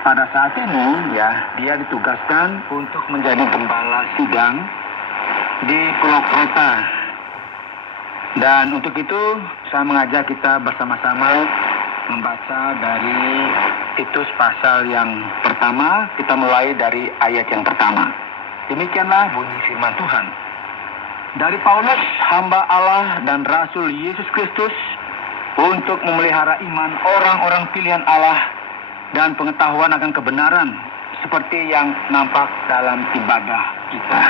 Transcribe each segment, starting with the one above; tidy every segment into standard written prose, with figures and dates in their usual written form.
pada saat ini dia ditugaskan untuk menjadi gembala sidang di Pulau Kreta. Dan untuk itu saya mengajak kita bersama-sama membaca dari Titus pasal yang pertama. Kita mulai dari ayat yang pertama. Demikianlah bunyi firman Tuhan. Dari Paulus, hamba Allah dan Rasul Yesus Kristus, untuk memelihara iman orang-orang pilihan Allah dan pengetahuan akan kebenaran seperti yang nampak dalam ibadah kita.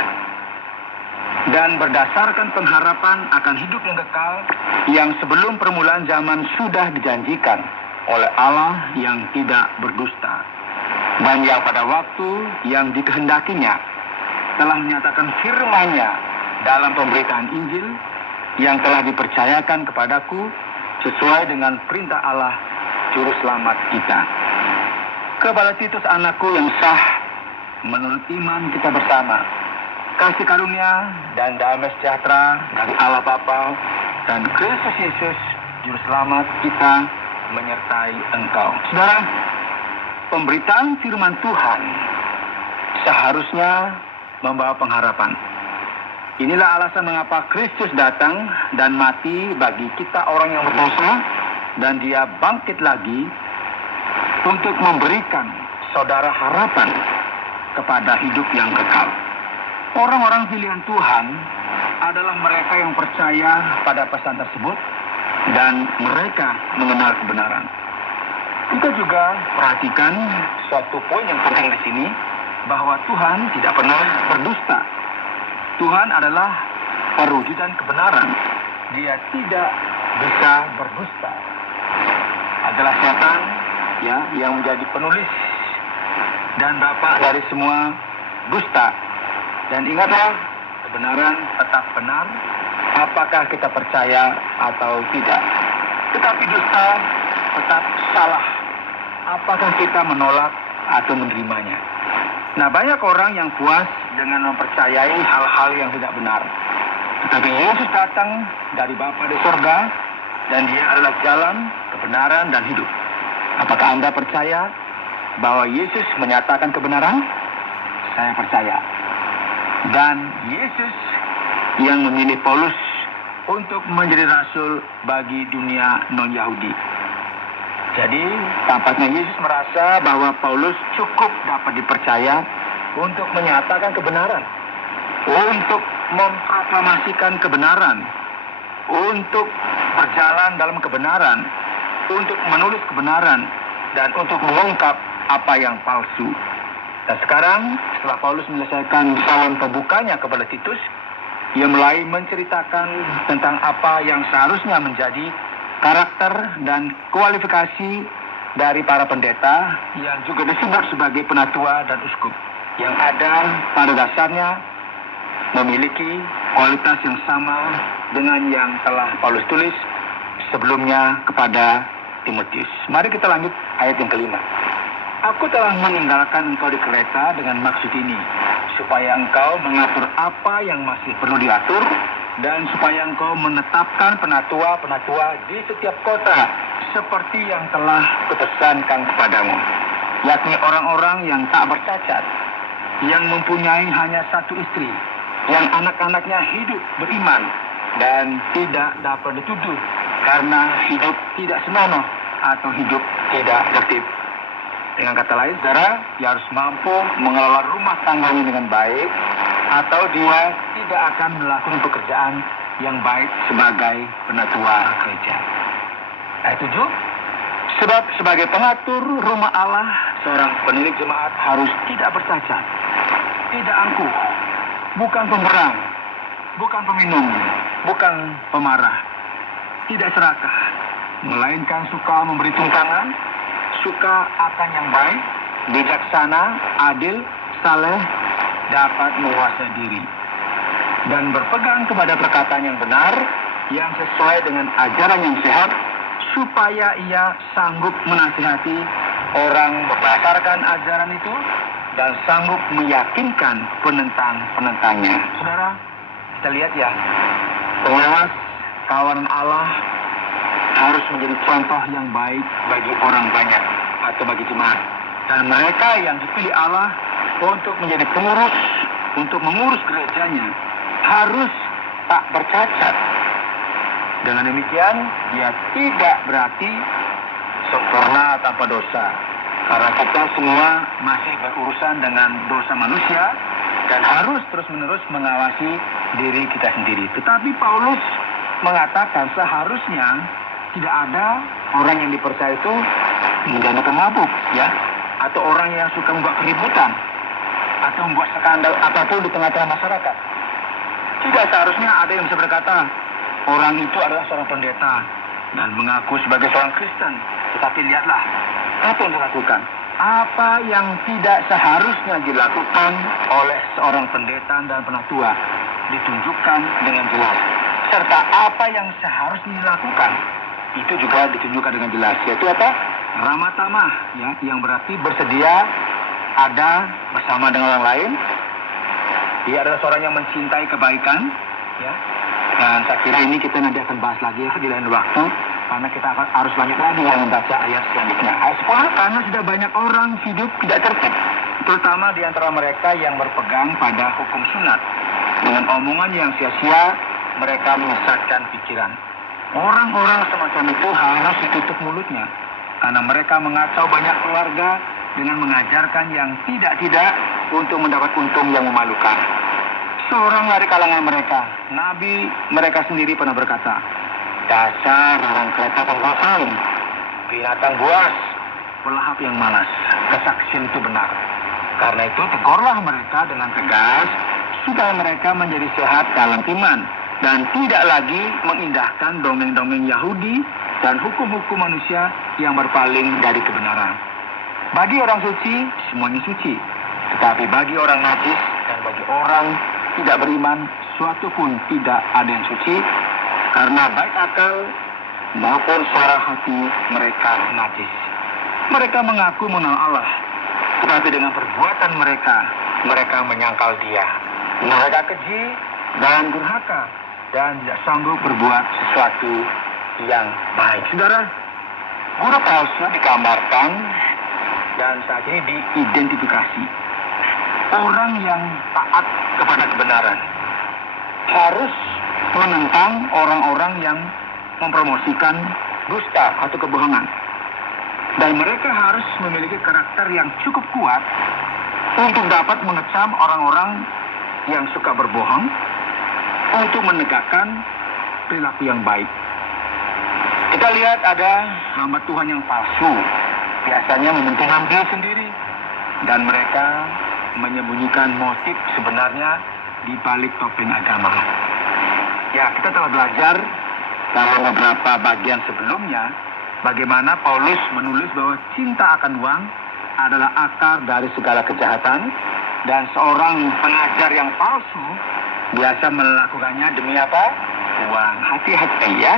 Dan berdasarkan pengharapan akan hidup yang kekal yang sebelum permulaan zaman sudah dijanjikan oleh Allah yang tidak berdusta, dan yang pada waktu yang dikehendakinya telah menyatakan firman-Nya dalam pemberitaan Injil yang telah dipercayakan kepadaku sesuai dengan perintah Allah Juru Selamat kita. Kepada Titus anakku yang sah menurut iman kita bersama, kasih karunia dan damai sejahtera dari Allah Bapa dan Kristus Yesus Juru Selamat kita menyertai engkau. Saudara, pemberitaan firman Tuhan seharusnya membawa pengharapan. Inilah alasan mengapa Kristus datang dan mati bagi kita orang yang berdosa, dan dia bangkit lagi untuk memberikan saudara harapan kepada hidup yang kekal. Orang-orang pilihan Tuhan adalah mereka yang percaya pada pesan tersebut dan mereka mengenal kebenaran. Kita juga perhatikan suatu poin yang penting di sini, bahwa Tuhan tidak pernah berdusta. Tuhan adalah perwujudan kebenaran. Dia tidak bisa berdusta. Adalah setan yang menjadi penulis dan bapak dari semua dusta. Dan ingatlah, kebenaran tetap benar apakah kita percaya atau tidak. Tetapi dusta tetap salah apakah kita menolak atau menerimanya. Nah, banyak orang yang puas dengan mempercayai hal-hal yang tidak benar. Tetapi Yesus datang dari Bapa di surga, dan dia adalah jalan, kebenaran, dan hidup. Apakah Anda percaya bahwa Yesus menyatakan kebenaran? Saya percaya. Dan Yesus yang memilih Paulus untuk menjadi rasul bagi dunia non-Yahudi. Jadi, tampaknya Yesus merasa bahwa Paulus cukup dapat dipercaya untuk menyatakan kebenaran, untuk memproklamasikan kebenaran, untuk berjalan dalam kebenaran, untuk menulis kebenaran, dan untuk mengungkap apa yang palsu. Dan sekarang, setelah Paulus menyelesaikan salam pembukanya kepada Titus, ia mulai menceritakan tentang apa yang seharusnya menjadi karakter dan kualifikasi dari para pendeta yang juga disebut sebagai penatua dan uskup, yang ada pada dasarnya memiliki kualitas yang sama dengan yang telah Paulus tulis sebelumnya kepada Timotius. Mari kita lanjut ayat yang kelima. Aku telah meninggalkan engkau di Kreta dengan maksud ini, supaya engkau mengatur apa yang masih perlu diatur, dan supaya engkau menetapkan penatua-penatua di setiap kota, seperti yang telah kupesankan kepadamu, yakni orang-orang yang tak bercacat, yang mempunyai hanya satu istri, yang anak-anaknya hidup beriman, dan tidak dapat dituduh karena hidup tidak senonoh atau hidup tidak tertib. Dengan kata lain, saudara, dia harus mampu mengelola rumah tangganya dengan baik, atau dia tidak akan melakukan pekerjaan yang baik sebagai penatua gereja. Ayat 7. Sebab sebagai pengatur rumah Allah, seorang penilik jemaat harus tidak bercacat, tidak angkuh, bukan pemberang, bukan peminum, bukan pemarah, tidak serakah, melainkan suka memberi tumpangan, suka akan yang baik, bijaksana, adil, saleh, dapat menguasai diri, dan berpegang kepada perkataan yang benar, yang sesuai dengan ajaran yang sehat, supaya ia sanggup menasihati orang berdasarkan ajaran itu, dan sanggup meyakinkan penentang-penentangnya. Saudara, kita lihat ya, pengawas kawanan Allah harus menjadi contoh yang baik bagi orang banyak atau bagi jemaat. Dan mereka yang dipilih Allah untuk menjadi pengurus, untuk mengurus gerejanya, harus tak bercacat. Dengan demikian, dia tidak berarti sempurna tanpa dosa. Karena kita semua masih berurusan dengan dosa manusia dan harus terus-menerus mengawasi diri kita sendiri. Tetapi Paulus mengatakan seharusnya tidak ada orang yang dipercaya itu menjadi pemabuk, ya, atau orang yang suka membuat keributan atau membuat skandal apapun di tengah-tengah masyarakat. Tidak seharusnya ada yang bisa berkata orang itu adalah seorang pendeta dan mengaku sebagai seorang Kristen. Tetapi lihatlah apa yang dilakukan. Apa yang tidak seharusnya dilakukan oleh seorang pendeta dan penatua ditunjukkan dengan jelas. Serta apa yang seharusnya dilakukan itu juga ditunjukkan dengan jelas. Yaitu apa? Ramah tamah, ya, yang berarti bersedia ada bersama dengan orang lain. Dia adalah seorang yang mencintai kebaikan, ya. Dan saya kira ini kita nanti akan bahas lagi di lain waktu, karena kita harus lanjut lagi yang membaca ayat selanjutnya. Ayat 10, karena sudah banyak orang hidup tidak tertib, terutama di antara mereka yang berpegang pada hukum sunat. Dengan omongan yang sia-sia, mereka menyesatkan pikiran. Orang-orang semacam itu harus ditutup mulutnya, karena mereka mengacau banyak keluarga dengan mengajarkan yang tidak-tidak untuk mendapat untung yang memalukan. Seorang dari kalangan mereka, nabi mereka sendiri pernah berkata, dasar orang kereta pembohong, binatang buas, pelahap yang malas, kesaksian itu benar. Karena itu tegurlah mereka dengan tegas, supaya mereka menjadi sehat dalam iman, dan tidak lagi mengindahkan dongeng-dongeng Yahudi dan hukum-hukum manusia yang berpaling dari kebenaran. Bagi orang suci, semuanya suci. Tetapi bagi orang najis dan bagi orang tidak beriman, suatu pun tidak ada yang suci, karena baik akal maupun suara hati mereka najis. Mereka mengaku mengenal Allah, tetapi dengan perbuatan mereka, mereka menyangkal Dia. Mereka keji dan durhaka dan tidak sanggup berbuat sesuatu yang baik. Saudara, guru palsu digambarkan dan saat ini diidentifikasi. Orang yang taat kepada kebenaran harus menentang orang-orang yang mempromosikan dusta atau kebohongan. Dan mereka harus memiliki karakter yang cukup kuat untuk dapat mengecam orang-orang yang suka berbohong, untuk menegakkan perilaku yang baik. Kita lihat ada hamba Tuhan yang palsu, biasanya mementingkan diri sendiri, dan mereka menyembunyikan motif sebenarnya di balik topeng agama. Ya, kita telah belajar dalam beberapa bagian sebelumnya bagaimana Paulus menulis bahwa cinta akan uang adalah akar dari segala kejahatan, dan seorang pengajar yang palsu biasa melakukannya demi apa? Uang. Hati-hati ya.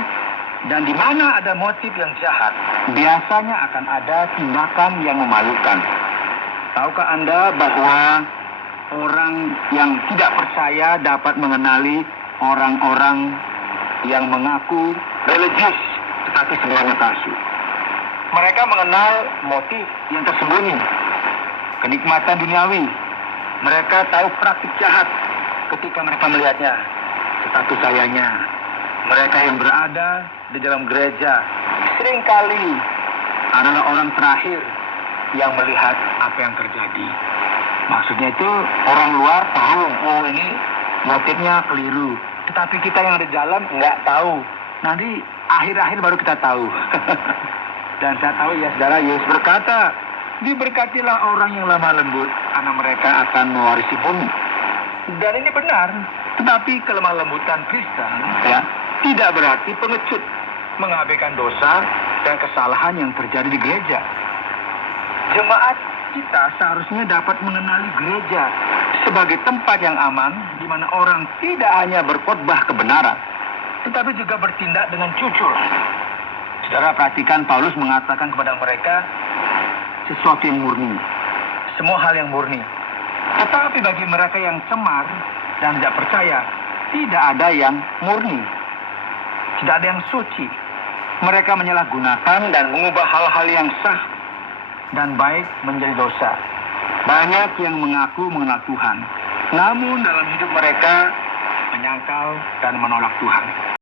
Dan di mana ada motif yang jahat, biasanya akan ada tindakan yang memalukan. Tahukah Anda bahwa orang yang tidak percaya dapat mengenali orang-orang yang mengaku religius tetapi sebenarnya palsu? Mereka mengenal motif yang tersembunyi, kenikmatan duniawi. Mereka tahu praktik jahat ketika mereka melihatnya. Tetapi sayangnya, mereka yang berada di dalam gereja seringkali adalah orang terakhir yang melihat apa yang terjadi. Maksudnya itu orang luar tahu, oh ini motifnya keliru. Tetapi kita yang ada di dalam nggak tahu. Nanti akhir-akhir baru kita tahu. Dan saya tahu ya saudara, Yesus berkata, diberkatilah orang yang lemah lembut, karena mereka akan mewarisi bumi. Dan ini benar. Tetapi kelemah lembutan Kristen ya tidak berarti pengecut, mengabaikan dosa dan kesalahan yang terjadi di gereja. Jemaat kita seharusnya dapat mengenali gereja sebagai tempat yang aman, di mana orang tidak hanya berkhotbah kebenaran, tetapi juga bertindak dengan jujur. Saudara, perhatikan Paulus mengatakan kepada mereka sesuatu yang murni, semua hal yang murni. Tetapi bagi mereka yang cemar dan tidak percaya, tidak ada yang murni, tidak ada yang suci. Mereka menyalahgunakan dan mengubah hal-hal yang sah dan baik menjadi dosa. Banyak yang mengaku mengenal Tuhan, namun dalam hidup mereka menyangkal dan menolak Tuhan.